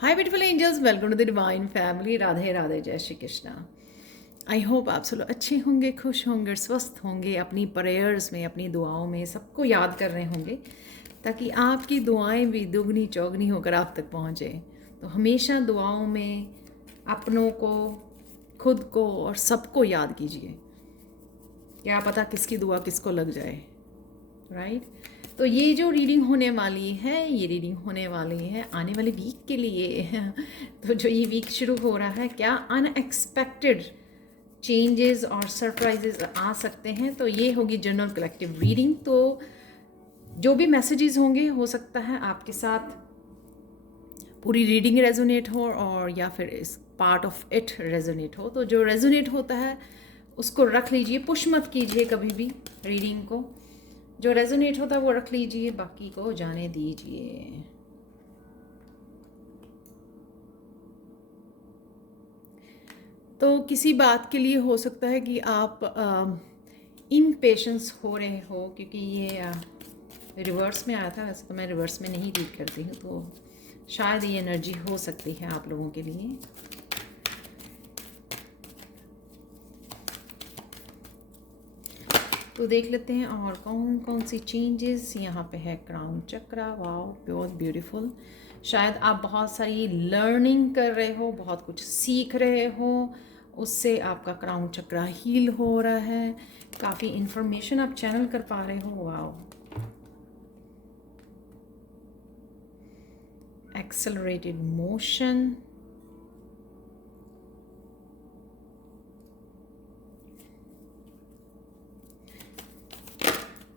Hi beautiful angels, welcome to the divine family. Radhe Radhe, जय Shri Krishna. I hope आप सब लोग अच्छे होंगे, खुश होंगे, स्वस्थ होंगे, अपनी प्रेयर्स में, अपनी दुआओं में सबको याद कर रहे होंगे, ताकि आपकी दुआएं भी दुगनी चौगनी होकर आप तक पहुँचे। तो हमेशा दुआओं में अपनों को, खुद को और सबको याद कीजिए। क्या पता किसकी दुआ किसको लग जाए, राइट। तो ये जो रीडिंग होने वाली है, ये रीडिंग होने वाली है आने वाले वीक के लिए। तो जो ये वीक शुरू हो रहा है, क्या अनएक्सपेक्टेड चेंजेस और सरप्राइजेस आ सकते हैं। तो ये होगी जनरल कलेक्टिव रीडिंग। तो जो भी मैसेजेस होंगे, हो सकता है आपके साथ पूरी रीडिंग रेजोनेट हो और या फिर इस पार्ट ऑफ इट रेजोनेट हो। तो जो रेजोनेट होता है उसको रख लीजिए, पुश मत कीजिए कभी भी रीडिंग को। जो रेजोनेट होता है वो रख लीजिए, बाकी को जाने दीजिए। तो किसी बात के लिए हो सकता है कि आप इम्पेशेंस हो रहे हो, क्योंकि ये रिवर्स में आया था। वैसे तो मैं रिवर्स में नहीं रीड करती हूँ, तो शायद ये एनर्जी हो सकती है आप लोगों के लिए। तो देख लेते हैं और कौन कौन सी चेंजेस। यहाँ पे है क्राउन चक्रा, वाओ, प्योर ब्यूटीफुल। शायद आप बहुत सारी लर्निंग कर रहे हो, बहुत कुछ सीख रहे हो, उससे आपका क्राउन चक्रा हील हो रहा है। काफ़ी इंफॉर्मेशन आप चैनल कर पा रहे हो, वाओ। एक्सेलरेटेड मोशन,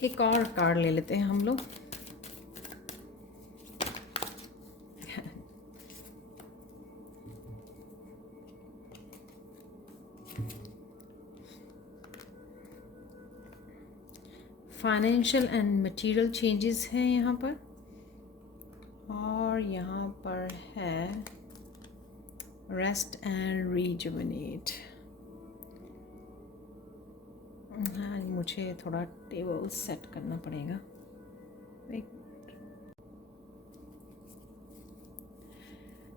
एक और कार्ड ले लेते हैं हम लोग। फाइनेंशियल एंड मटेरियल चेंजेस हैं यहाँ पर, और यहाँ पर है रेस्ट एंड रीजुवेनेट। हाँ, मुझे थोड़ा टेबल सेट करना पड़ेगा।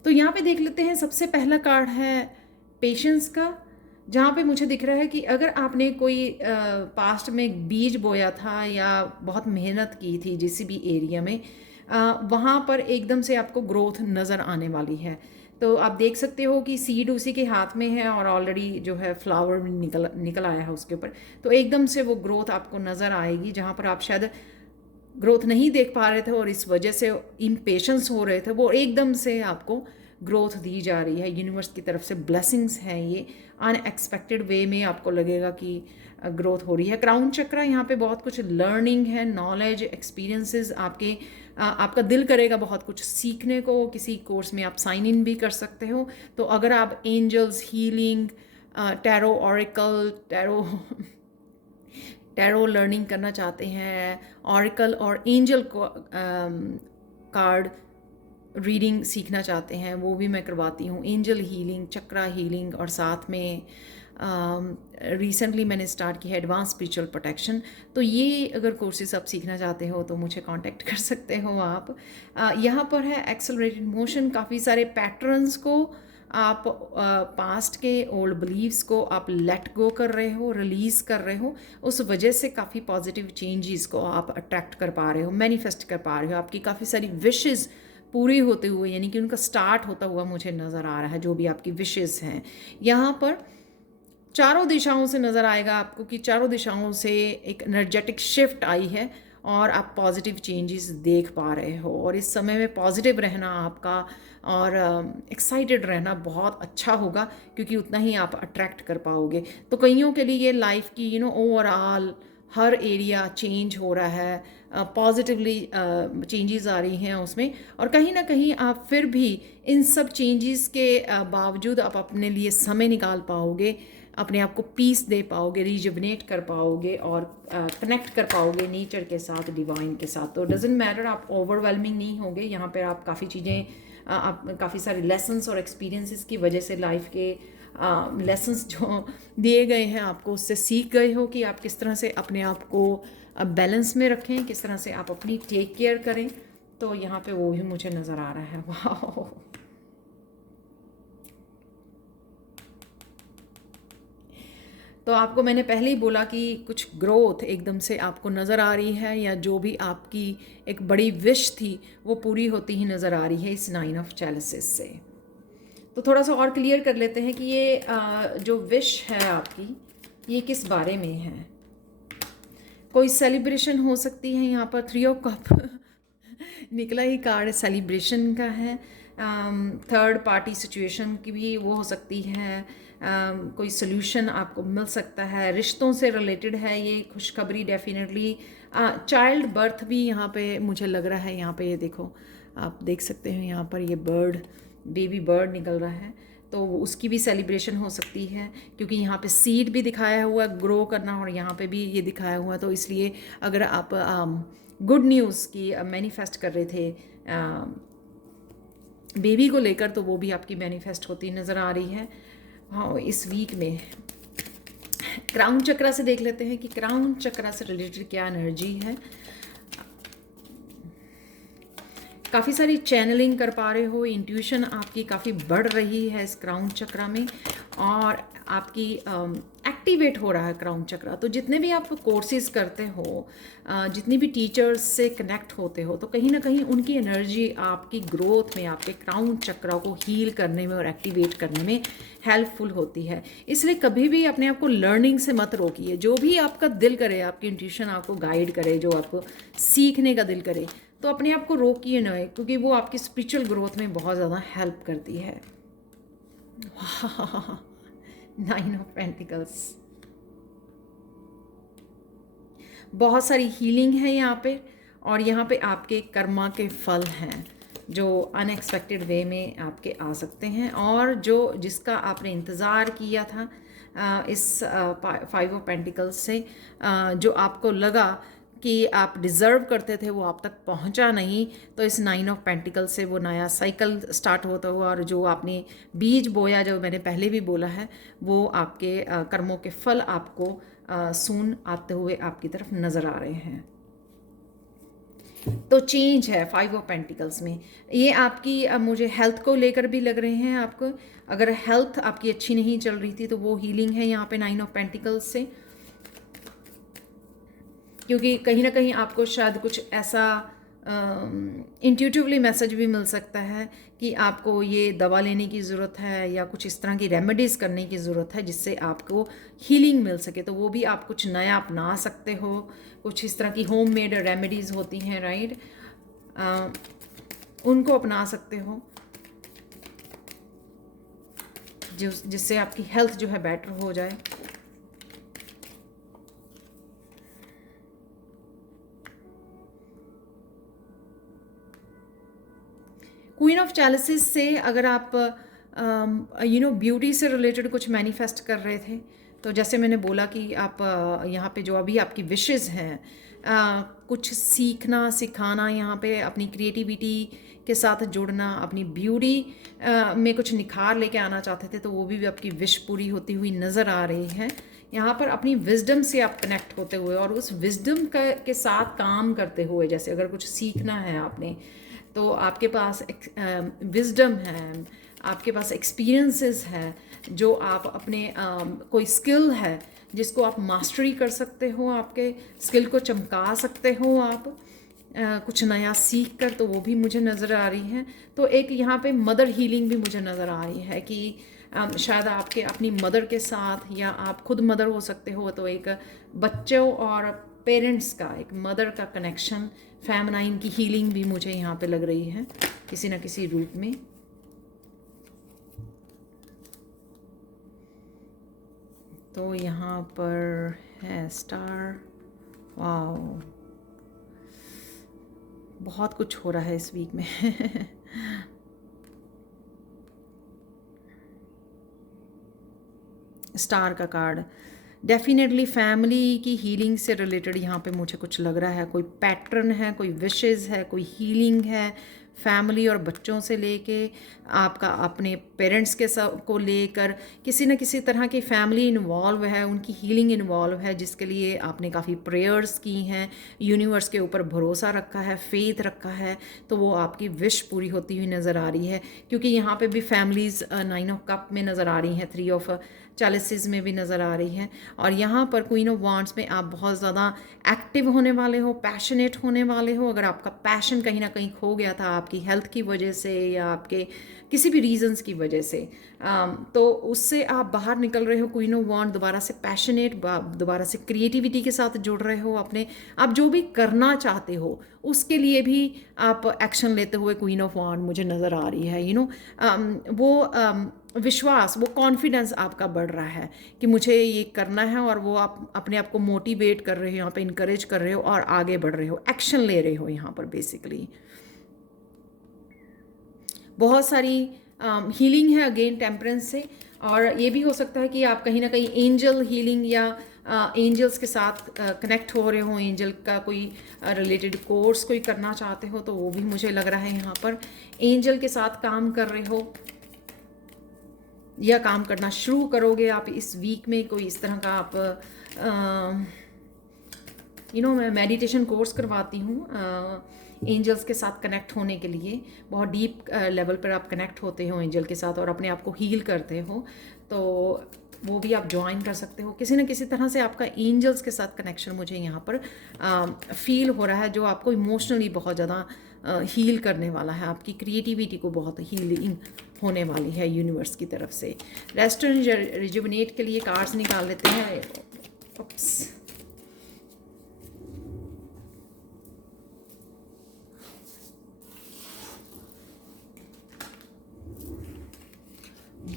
तो यहाँ पे देख लेते हैं, सबसे पहला कार्ड है पेशेंस का, जहाँ पे मुझे दिख रहा है कि अगर आपने कोई पास्ट में बीज बोया था या बहुत मेहनत की थी जिस भी एरिया में, वहाँ पर एकदम से आपको ग्रोथ नज़र आने वाली है। तो आप देख सकते हो कि सीड उसी के हाथ में है और ऑलरेडी जो है फ्लावर निकल आया है उसके ऊपर। तो एकदम से वो ग्रोथ आपको नज़र आएगी, जहाँ पर आप शायद ग्रोथ नहीं देख पा रहे थे और इस वजह से इम्पेशेंस हो रहे थे, वो एकदम से आपको ग्रोथ दी जा रही है। यूनिवर्स की तरफ से ब्लेसिंग्स हैं ये। अनएक्सपेक्टेड वे में आपको लगेगा कि ग्रोथ हो रही है। क्राउन चक्रा, यहाँ पे बहुत कुछ लर्निंग है, नॉलेज, एक्सपीरियंसेस आपके आपका दिल करेगा बहुत कुछ सीखने को। किसी कोर्स में आप साइन इन भी कर सकते हो। तो अगर आप angels, healing, tarot oracle, tarot learning करना चाहते हैं, ऑरिकल और एंजल कार्ड रीडिंग सीखना चाहते हैं, वो भी मैं करवाती हूँ। एंजल हीलिंग, चक्रा हीलिंग, और साथ में रिसेंटली मैंने स्टार्ट की है एडवांस स्पिरिचुअल प्रोटेक्शन। तो ये अगर कोर्सेज आप सीखना चाहते हो तो मुझे कांटेक्ट कर सकते हो आप। यहाँ पर है एक्सेलरेटेड मोशन। काफ़ी सारे पैटर्न्स को आप पास्ट के ओल्ड बिलीव्स को आप लेट गो कर रहे हो, रिलीज़ कर रहे हो। उस वजह से काफ़ी पॉजिटिव चेंजेस को आप अट्रैक्ट कर पा रहे हो, मैनिफेस्ट कर पा रहे हो। आपकी काफ़ी सारी विशेज़ पूरी होते हुए, यानी कि उनका स्टार्ट होता हुआ मुझे नज़र आ रहा है। जो भी आपकी विशेज़ हैं यहाँ पर चारों दिशाओं से नज़र आएगा आपको कि चारों दिशाओं से एक एनर्जेटिक शिफ्ट आई है और आप पॉजिटिव चेंजेस देख पा रहे हो। और इस समय में पॉजिटिव रहना आपका और एक्साइटेड रहना बहुत अच्छा होगा, क्योंकि उतना ही आप अट्रैक्ट कर पाओगे। तो कईयों के लिए ये लाइफ की ओवरऑल हर एरिया चेंज हो रहा है, पॉजिटिवली चेंजेस आ रही हैं उसमें। और कहीं ना कहीं आप फिर भी इन सब चेंजेस के बावजूद आप अपने लिए समय निकाल पाओगे, अपने आप को पीस दे पाओगे, रिजुवनेट कर पाओगे और कनेक्ट कर पाओगे नेचर के साथ, डिवाइन के साथ। तो डजेंट मैटर, आप ओवरवेलमिंग नहीं होगे। यहाँ पर आप काफ़ी चीज़ें, आप काफ़ी सारे लेसन्स और एक्सपीरियंसेस की वजह से लाइफ के लेसन्स जो दिए गए हैं आपको, उससे सीख गए हो कि आप किस तरह से अपने आप को बैलेंस में रखें, किस तरह से आप अपनी टेक केयर करें। तो यहाँ पे वो भी मुझे नज़र आ रहा है। वाह, तो आपको मैंने पहले ही बोला कि कुछ ग्रोथ एकदम से आपको नज़र आ रही है, या जो भी आपकी एक बड़ी विश थी वो पूरी होती ही नज़र आ रही है इस 9 ऑफ चैलिसेस से। तो थोड़ा सा और क्लियर कर लेते हैं कि ये जो विश है आपकी, ये किस बारे में है। कोई सेलिब्रेशन हो सकती है, यहाँ पर 3 ऑफ कप निकला ही कार्ड सेलिब्रेशन का है। थर्ड पार्टी सिचुएशन की भी वो हो सकती है। कोई सोल्यूशन आपको मिल सकता है, रिश्तों से रिलेटेड है ये खुशखबरी डेफिनेटली। चाइल्ड बर्थ भी यहाँ पे मुझे लग रहा है। यहाँ पे ये देखो, आप देख सकते हैं यहाँ पर ये बर्ड, बेबी बर्ड निकल रहा है, तो उसकी भी सेलिब्रेशन हो सकती है, क्योंकि यहाँ पे सीड भी दिखाया हुआ है ग्रो करना, और यहाँ पे भी ये दिखाया हुआ है। तो इसलिए अगर आप गुड न्यूज़ की मैनिफेस्ट कर रहे थे बेबी को लेकर, तो वो भी आपकी मैनिफेस्ट होती नज़र आ रही है। हाँ, इस वीक में क्राउन चक्रा से देख लेते हैं कि क्राउन चक्रा से रिलेटेड क्या एनर्जी है। काफ़ी सारी चैनलिंग कर पा रहे हो, इंट्यूशन आपकी काफ़ी बढ़ रही है इस क्राउन चक्रा में, और आपकी एक्टिवेट हो रहा है क्राउन चक्रा। तो जितने भी आप कोर्सेज करते हो, जितनी भी टीचर्स से कनेक्ट होते हो, तो कहीं ना कहीं उनकी एनर्जी आपकी ग्रोथ में, आपके क्राउन चक्रा को हील करने में और एक्टिवेट करने में हेल्पफुल होती है। इसलिए कभी भी अपने आप को लर्निंग से मत रोकिए। जो भी आपका दिल करे, आपकी इंट्यूशन आपको गाइड करे, जो आपको सीखने का दिल करे, तो अपने आप को रोकिए ना, क्योंकि वो आपकी स्पिरिचुअल ग्रोथ में बहुत ज़्यादा हेल्प करती है। 9 ऑफ पेंटिकल्स, बहुत सारी हीलिंग है यहाँ पे, और यहाँ पे आपके कर्मा के फल हैं जो अनएक्सपेक्टेड वे में आपके आ सकते हैं, और जो जिसका आपने इंतज़ार किया था इस 5 ऑफ पेंटिकल्स से, जो आपको लगा कि आप डिज़र्व करते थे, वो आप तक पहुंचा नहीं, तो इस 9 ऑफ पेंटिकल से वो नया साइकिल स्टार्ट होता हुआ, और जो आपने बीज बोया, जो मैंने पहले भी बोला है, वो आपके कर्मों के फल आपको सून आते हुए आपकी तरफ नज़र आ रहे हैं। तो चेंज है 5 ऑफ पेंटिकल्स में। ये आपकी मुझे हेल्थ को लेकर भी लग रहे हैं। आपको अगर हेल्थ आपकी अच्छी नहीं चल रही थी, तो वो हीलिंग है यहाँ पे 9 ऑफ पेंटिकल्स से, क्योंकि कहीं ना कहीं आपको शायद कुछ ऐसा इंट्यूटिवली मैसेज भी मिल सकता है कि आपको ये दवा लेने की ज़रूरत है, या कुछ इस तरह की रेमेडीज़ करने की ज़रूरत है जिससे आपको हीलिंग मिल सके। तो वो भी आप कुछ नया अपना सकते हो। कुछ इस तरह की होम मेड रेमेडीज़ होती हैं, राइट, उनको अपना सकते हो, जिससे आपकी हेल्थ जो है बेटर हो जाए। क्वीन ऑफ चैलिसेस से अगर आप ब्यूटी से रिलेटेड कुछ मैनिफेस्ट कर रहे थे, तो जैसे मैंने बोला कि आप यहाँ पे जो अभी आपकी विशेस हैं, कुछ सीखना सिखाना, यहाँ पे अपनी क्रिएटिविटी के साथ जुड़ना, अपनी ब्यूटी में कुछ निखार लेके आना चाहते थे, तो वो भी आपकी विश पूरी होती हुई नज़र आ रही है। यहाँ पर अपनी विजडम से आप कनेक्ट होते हुए, और उस विजडम के साथ काम करते हुए, जैसे अगर कुछ सीखना है आपने, तो आपके पास विजडम है, आपके पास एक्सपीरियंसेस है, जो आप अपने कोई स्किल है जिसको आप मास्टरी कर सकते हो, आपके स्किल को चमका सकते हो आप कुछ नया सीख कर, तो वो भी मुझे नज़र आ रही है। तो एक यहाँ पे मदर हीलिंग भी मुझे नज़र आ रही है कि शायद आपके अपनी मदर के साथ, या आप खुद मदर हो सकते हो, तो एक बच्चों और पेरेंट्स का, एक मदर का कनेक्शन, फेमिनाइन की हीलिंग भी मुझे यहाँ पे लग रही है किसी न किसी रूप में। तो यहाँ पर है स्टार। वाओ, बहुत कुछ हो रहा है इस वीक में। स्टार का कार्ड डेफिनेटली फैमिली की हीलिंग से रिलेटेड यहाँ पे मुझे कुछ लग रहा है। कोई पैटर्न है, कोई विशेस है, कोई हीलिंग है, फैमिली और बच्चों से लेके आपका अपने पेरेंट्स के को लेकर किसी न किसी तरह की फैमिली इन्वॉल्व है, उनकी हीलिंग इन्वॉल्व है, जिसके लिए आपने काफ़ी प्रेयर्स की हैं, यूनिवर्स के ऊपर भरोसा रखा है, फेथ रखा है, तो वो आपकी विश पूरी होती हुई नज़र आ रही है। क्योंकि यहाँ पे भी फैमिलीज़ 9 ऑफ कप में नज़र आ रही हैं, 3 ऑफ चैलिसेस में भी नज़र आ रही है। और यहाँ पर क्वीन ऑफ वांड्स में आप बहुत ज़्यादा एक्टिव होने वाले हो, पैशनेट होने वाले हो। अगर आपका पैशन कहीं ना कहीं खो गया था आपकी हेल्थ की वजह से या आपके किसी भी रीजंस की वजह से, तो उससे आप बाहर निकल रहे हो। क्वीन ऑफ वांड दोबारा से पैशनेट, दोबारा से क्रिएटिविटी के साथ जुड़ रहे हो। अपने आप जो भी करना चाहते हो उसके लिए भी आप एक्शन लेते हुए क्वीन ऑफ वांड मुझे नज़र आ रही है। विश्वास, वो कॉन्फिडेंस आपका बढ़ रहा है कि मुझे ये करना है, और वो आप अपने आप को मोटिवेट कर रहे हो, यहाँ पे इंकरेज कर रहे हो और आगे बढ़ रहे हो, एक्शन ले रहे हो यहाँ पर बेसिकली। बहुत सारी हीलिंग है अगेन टेम्परेंस से। और ये भी हो सकता है कि आप कहीं ना कहीं एंजल हीलिंग या एंजल्स के साथ कनेक्ट हो रहे हो, एंजल का कोई रिलेटेड कोर्स कोई करना चाहते हो, तो वो भी मुझे लग रहा है यहाँ पर एंजल के साथ काम कर रहे हो या काम करना शुरू करोगे आप इस वीक में। कोई इस तरह का आप मैं मेडिटेशन कोर्स करवाती हूँ एंजल्स के साथ कनेक्ट होने के लिए। बहुत डीप लेवल पर आप कनेक्ट होते हो एंजल के साथ और अपने आप को हील करते हो, तो वो भी आप ज्वाइन कर सकते हो। किसी न किसी तरह से आपका एंजल्स के साथ कनेक्शन मुझे यहाँ पर फील हो रहा है, जो आपको इमोशनली बहुत ज़्यादा हील करने वाला है। आपकी क्रिएटिविटी को बहुत हीलिंग होने वाली है यूनिवर्स की तरफ से। रेस्ट एंड रिजुविनेट के लिए कार्ड्स निकाल लेते हैं।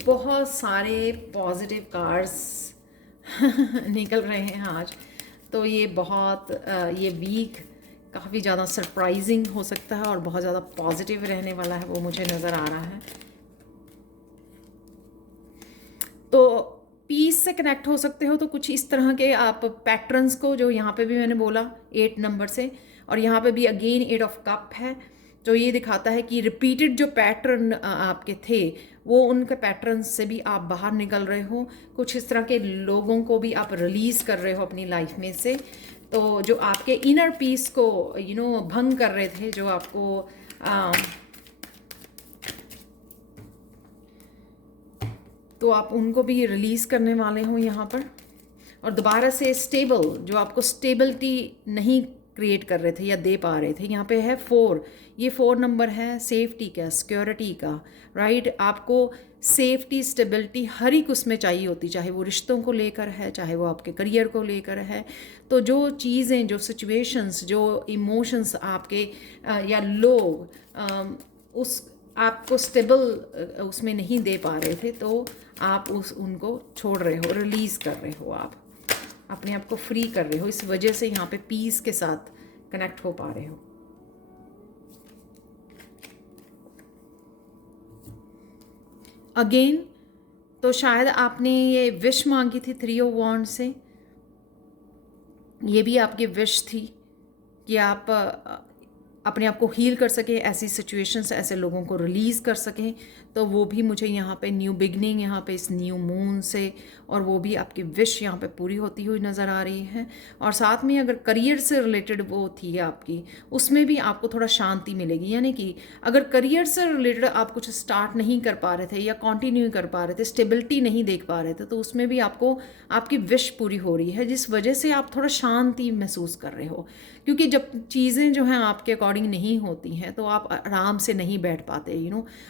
बहुत सारे पॉजिटिव कार्ड्स निकल रहे हैं आज, तो ये ये वीक काफ़ी ज़्यादा सरप्राइजिंग हो सकता है और बहुत ज़्यादा पॉजिटिव रहने वाला है, वो मुझे नज़र आ रहा है। तो पीस से कनेक्ट हो सकते हो, तो कुछ इस तरह के आप पैटर्न्स को, जो यहाँ पे भी मैंने बोला 8 नंबर से, और यहाँ पे भी अगेन 8 ऑफ कप है, जो ये दिखाता है कि रिपीटेड जो पैटर्न आपके थे वो उनके पैटर्न से भी आप बाहर निकल रहे हो। कुछ इस तरह के लोगों को भी आप रिलीज़ कर रहे हो अपनी लाइफ में से, तो जो आपके इनर पीस को भंग कर रहे थे, जो आपको तो आप उनको भी रिलीज़ करने वाले हो यहाँ पर। और दोबारा से स्टेबल, जो आपको स्टेबिलिटी नहीं क्रिएट कर रहे थे या दे पा रहे थे, यहाँ पे है 4। ये 4 नंबर है सेफ्टी का, सिक्योरिटी का, राइट। आपको सेफ्टी, स्टेबिलिटी हर एक उसमें चाहिए होती, चाहे वो रिश्तों को लेकर है, चाहे वो आपके करियर को लेकर है। तो जो चीज़ें, जो सिचुएशंस, जो इमोशंस आपके या लोग उस आपको स्टेबल उसमें नहीं दे पा रहे थे, तो आप उनको छोड़ रहे हो, रिलीज़ कर रहे हो, आप अपने आप को फ्री कर रहे हो। इस वजह से यहाँ पे पीस के साथ कनेक्ट हो पा रहे हो। अगेन तो शायद आपने ये विश मांगी थी 3 ऑफ वॉन्ड से, ये भी आपकी विश थी कि आप अपने आप को हील कर सकें, ऐसी सिचुएशन से ऐसे लोगों को रिलीज़ कर सकें। तो वो भी मुझे यहाँ पे न्यू बिगनिंग, यहाँ पे इस न्यू मून से, और वो भी आपकी विश यहाँ पे पूरी होती हुई नज़र आ रही है। और साथ में अगर करियर से रिलेटेड वो थी आपकी, उसमें भी आपको थोड़ा शांति मिलेगी। यानी कि अगर करियर से रिलेटेड आप कुछ स्टार्ट नहीं कर पा रहे थे या कंटिन्यू कर पा रहे थे, स्टेबिलिटी नहीं देख पा रहे थे, तो उसमें भी आपको आपकी विश पूरी हो रही है, जिस वजह से आप थोड़ा शांति महसूस कर रहे हो। क्योंकि जब चीज़ें जो हैं आपके अकॉर्डिंग नहीं होती हैं, तो आप आराम से नहीं बैठ पाते।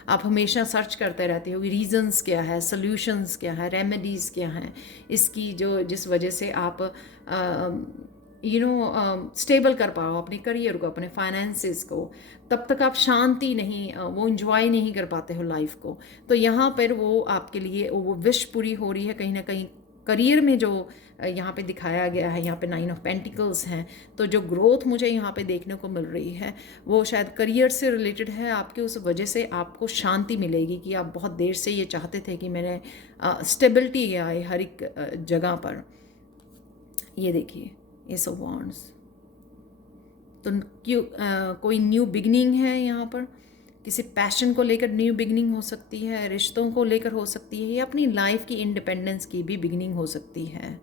आप हमेशा सर्च करते रहते हो रीजंस क्या है, सॉल्यूशंस क्या है, रेमेडीज़ क्या हैं इसकी, जिस वजह से आप स्टेबल कर पाओ अपने करियर को, अपने फाइनेंसेस को। तब तक आप शांति नहीं, वो इंजॉय नहीं कर पाते हो लाइफ को। तो यहाँ पर वो आपके लिए वो विश पूरी हो रही है कहीं ना कहीं। करियर में जो यहाँ पे दिखाया गया है, यहाँ पे 9 ऑफ पेंटिकल्स हैं, तो जो ग्रोथ मुझे यहाँ पे देखने को मिल रही है वो शायद करियर से रिलेटेड है आपके। उस वजह से आपको शांति मिलेगी कि आप बहुत देर से ये चाहते थे कि मैंने स्टेबिलिटी आए हर एक जगह पर। ये देखिए एस ऑफ वॉन्ड्स, तो कोई न्यू बिगनिंग है यहाँ पर। किसी पैशन को लेकर न्यू बिगनिंग हो सकती है, रिश्तों को लेकर हो सकती है, या अपनी लाइफ की इंडिपेंडेंस की भी बिगनिंग हो सकती है।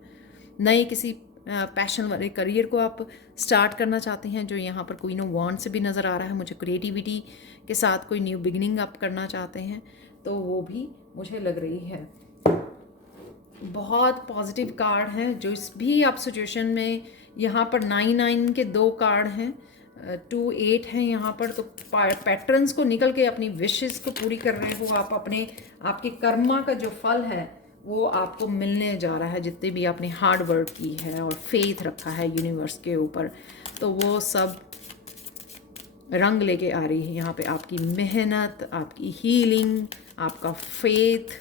नए किसी पैशन वाले करियर को आप स्टार्ट करना चाहते हैं, जो यहाँ पर क्वीन ऑफ वॉन्ड से भी नज़र आ रहा है मुझे। क्रिएटिविटी के साथ कोई न्यू बिगनिंग आप करना चाहते हैं, तो वो भी मुझे लग रही है। बहुत पॉजिटिव कार्ड हैं जो इस भी आप सिचुएशन में। यहाँ पर 9 के 2 कार्ड हैं, 2 8 हैं यहाँ पर। तो पैटर्न्स को निकल के अपनी विशेस को पूरी कर रहे हो आप। अपने आपके कर्मा का जो फल है वो आपको मिलने जा रहा है, जितने भी आपने हार्ड वर्क की है और फेथ रखा है यूनिवर्स के ऊपर, तो वो सब रंग लेके आ रही है यहाँ पे। आपकी मेहनत, आपकी हीलिंग, आपका फेथ।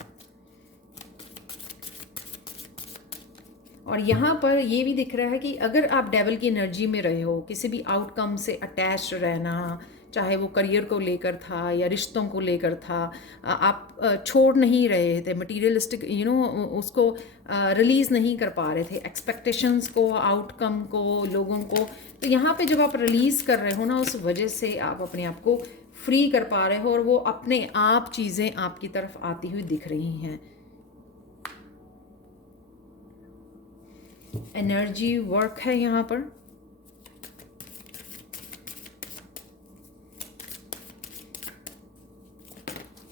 और यहाँ पर ये भी दिख रहा है कि अगर आप डेवल की एनर्जी में रहे हो, किसी भी आउटकम से अटैच रहना, चाहे वो करियर को लेकर था या रिश्तों को लेकर था, आप छोड़ नहीं रहे थे मटीरियलिस्टिक उसको रिलीज़ नहीं कर पा रहे थे, एक्सपेक्टेशंस को, आउटकम को, लोगों को। तो यहाँ पे जब आप रिलीज़ कर रहे हो ना, उस वजह से आप अपने आप को फ्री कर पा रहे हो और वो अपने आप चीज़ें आपकी तरफ आती हुई दिख रही हैं। एनर्जी वर्क है यहाँ पर।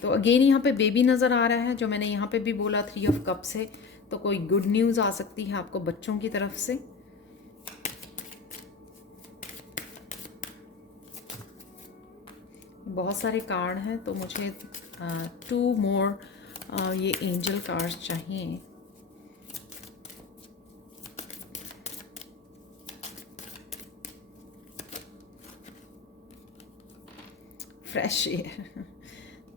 तो अगेन यहाँ पे बेबी नज़र आ रहा है, जो मैंने यहाँ पे भी बोला 3 ऑफ कप्स है। तो कोई गुड न्यूज़ आ सकती है आपको बच्चों की तरफ से। बहुत सारे कार्ड हैं, तो मुझे 2 मोर ये एंजल कार्ड्स चाहिए। Fresh air.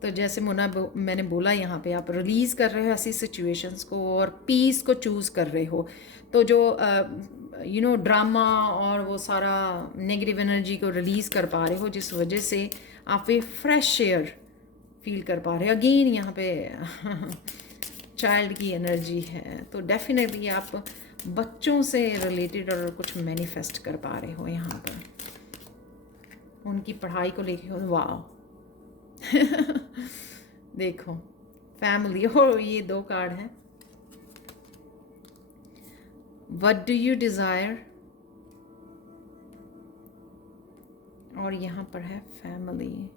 तो जैसे मैंने बोला, यहाँ पे आप रिलीज़ कर रहे हो ऐसी सिचुएशंस को और पीस को चूज़ कर रहे हो। तो जो ड्रामा और वो सारा नेगेटिव एनर्जी को रिलीज़ कर पा रहे हो, जिस वजह से आप ये फ्रेश एयर फील कर पा रहे हो। अगेन यहाँ पे चाइल्ड की एनर्जी है, तो डेफिनेटली आप बच्चों से रिलेटेड और कुछ मैनिफेस्ट कर पा रहे हो यहाँ पर, उनकी पढ़ाई को लेके। वाह देखो फैमिली, और ये 2 कार्ड हैं। व्हाट डू यू डिज़ायर, और यहाँ पर है फैमिली।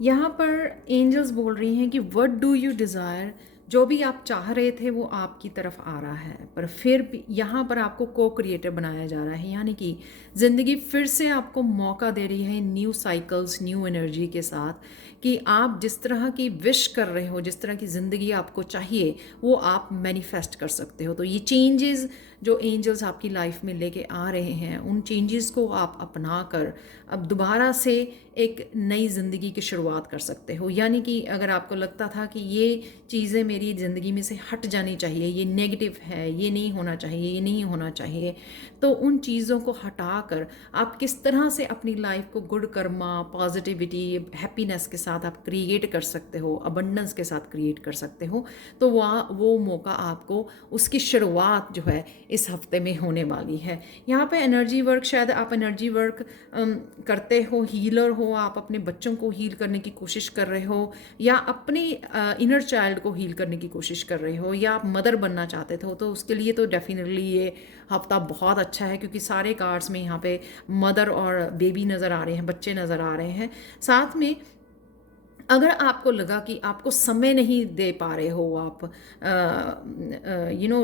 यहाँ पर एंजल्स बोल रही हैं कि व्हाट डू यू डिज़ायर, जो भी आप चाह रहे थे वो आपकी तरफ आ रहा है, पर फिर भी यहाँ पर आपको को क्रिएटर बनाया जा रहा है। यानी कि ज़िंदगी फिर से आपको मौका दे रही है न्यू साइकिल्स, न्यू एनर्जी के साथ, कि आप जिस तरह की विश कर रहे हो, जिस तरह की ज़िंदगी आपको चाहिए, वो आप मैनिफेस्ट कर सकते हो। तो ये चेंजेस जो एंजल्स आपकी लाइफ में लेके आ रहे हैं, उन चेंजेस को आप अपना कर अब दोबारा से एक नई ज़िंदगी की शुरुआत कर सकते हो। यानी कि अगर आपको लगता था कि ये चीज़ें मेरी ज़िंदगी में से हट जानी चाहिए, ये नेगेटिव है, ये नहीं होना चाहिए, ये नहीं होना चाहिए, तो उन चीज़ों को हटा कर आप किस तरह से अपनी लाइफ को गुड कर्मा, पॉजिटिविटी, हैप्पीनेस के साथ आप क्रिएट कर सकते हो, अबंडेंस के साथ क्रिएट कर सकते हो। तो वो मौका आपको, उसकी शुरुआत जो है इस हफ्ते में होने वाली है। यहाँ पे एनर्जी वर्क, शायद आप एनर्जी वर्क करते हो, हीलर हो, आप अपने बच्चों को हील करने की कोशिश कर रहे हो, या अपने इनर चाइल्ड को हील करने की कोशिश कर रहे हो, या आप मदर बनना चाहते थे, तो उसके लिए तो डेफिनेटली ये हफ्ता बहुत अच्छा है, क्योंकि सारे कार्ड्स में यहाँ पे मदर और बेबी नज़र आ रहे हैं, बच्चे नज़र आ रहे हैं। साथ में अगर आपको लगा कि आपको समय नहीं दे पा रहे हो, आप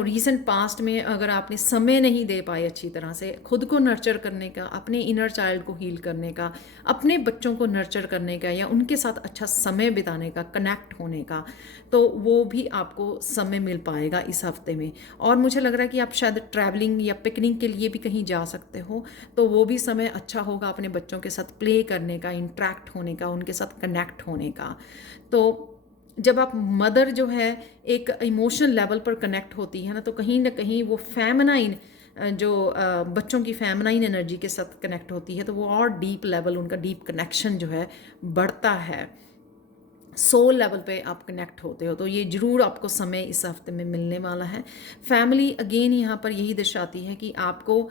रीसेंट पास्ट में अगर आपने समय नहीं दे पाए अच्छी तरह से खुद को नर्चर करने का, अपने इनर चाइल्ड को हील करने का, अपने बच्चों को नर्चर करने का, या उनके साथ अच्छा समय बिताने का, कनेक्ट होने का, तो वो भी आपको समय मिल पाएगा इस हफ्ते में। और मुझे लग रहा है कि आप शायद ट्रैवलिंग या पिकनिक के लिए भी कहीं जा सकते हो, तो वो भी समय अच्छा होगा अपने बच्चों के साथ प्ले करने का, इंट्रैक्ट होने का, उनके साथ कनेक्ट होने का। तो जब आप मदर जो है एक इमोशनल लेवल पर कनेक्ट होती है ना कहीं वो फेमिनाइन जो बच्चों की फेमिनाइन एनर्जी के साथ कनेक्ट होती है, तो वो और डीप लेवल, उनका डीप कनेक्शन जो है बढ़ता है। सोल लेवल पे आप कनेक्ट होते हो, तो ये ज़रूर आपको समय इस हफ्ते में मिलने वाला है। फैमिली अगेन यहाँ पर यही दर्शाती है कि आपको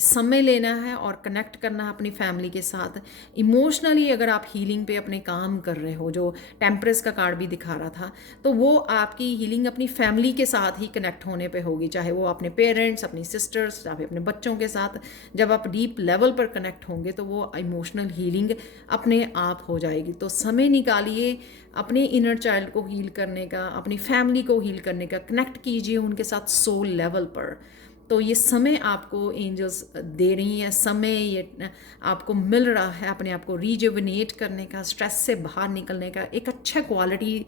समय लेना है और कनेक्ट करना है अपनी फैमिली के साथ। इमोशनली अगर आप हीलिंग पे अपने काम कर रहे हो, जो टेम्परेस का कार्ड भी दिखा रहा था, तो वो आपकी हीलिंग अपनी फैमिली के साथ ही कनेक्ट होने पे होगी, चाहे वो अपने पेरेंट्स, अपनी सिस्टर्स, चाहे अपने बच्चों के साथ। जब आप डीप लेवल पर कनेक्ट होंगे तो वो इमोशनल हीलिंग अपने आप हो जाएगी। तो समय निकालिए अपने इनर चाइल्ड को हील करने का, अपनी फैमिली को हील करने का, कनेक्ट कीजिए उनके साथ सोल लेवल पर। तो ये समय आपको एंजल्स दे रही हैं, समय ये आपको मिल रहा है अपने आप को रिजुविनेट करने का, स्ट्रेस से बाहर निकलने का, एक अच्छा क्वालिटी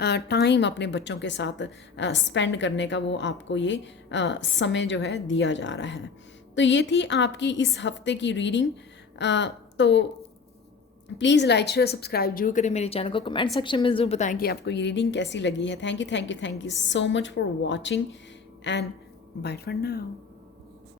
टाइम अपने बच्चों के साथ स्पेंड करने का, वो आपको ये समय जो है दिया जा रहा है। तो ये थी आपकी इस हफ्ते की रीडिंग। तो प्लीज़ लाइक शेयर सब्सक्राइब जरूर करें मेरे चैनल को, कमेंट सेक्शन में ज़रूर बताएं कि आपको ये रीडिंग कैसी लगी है। Thank you so much for watching and bye for now.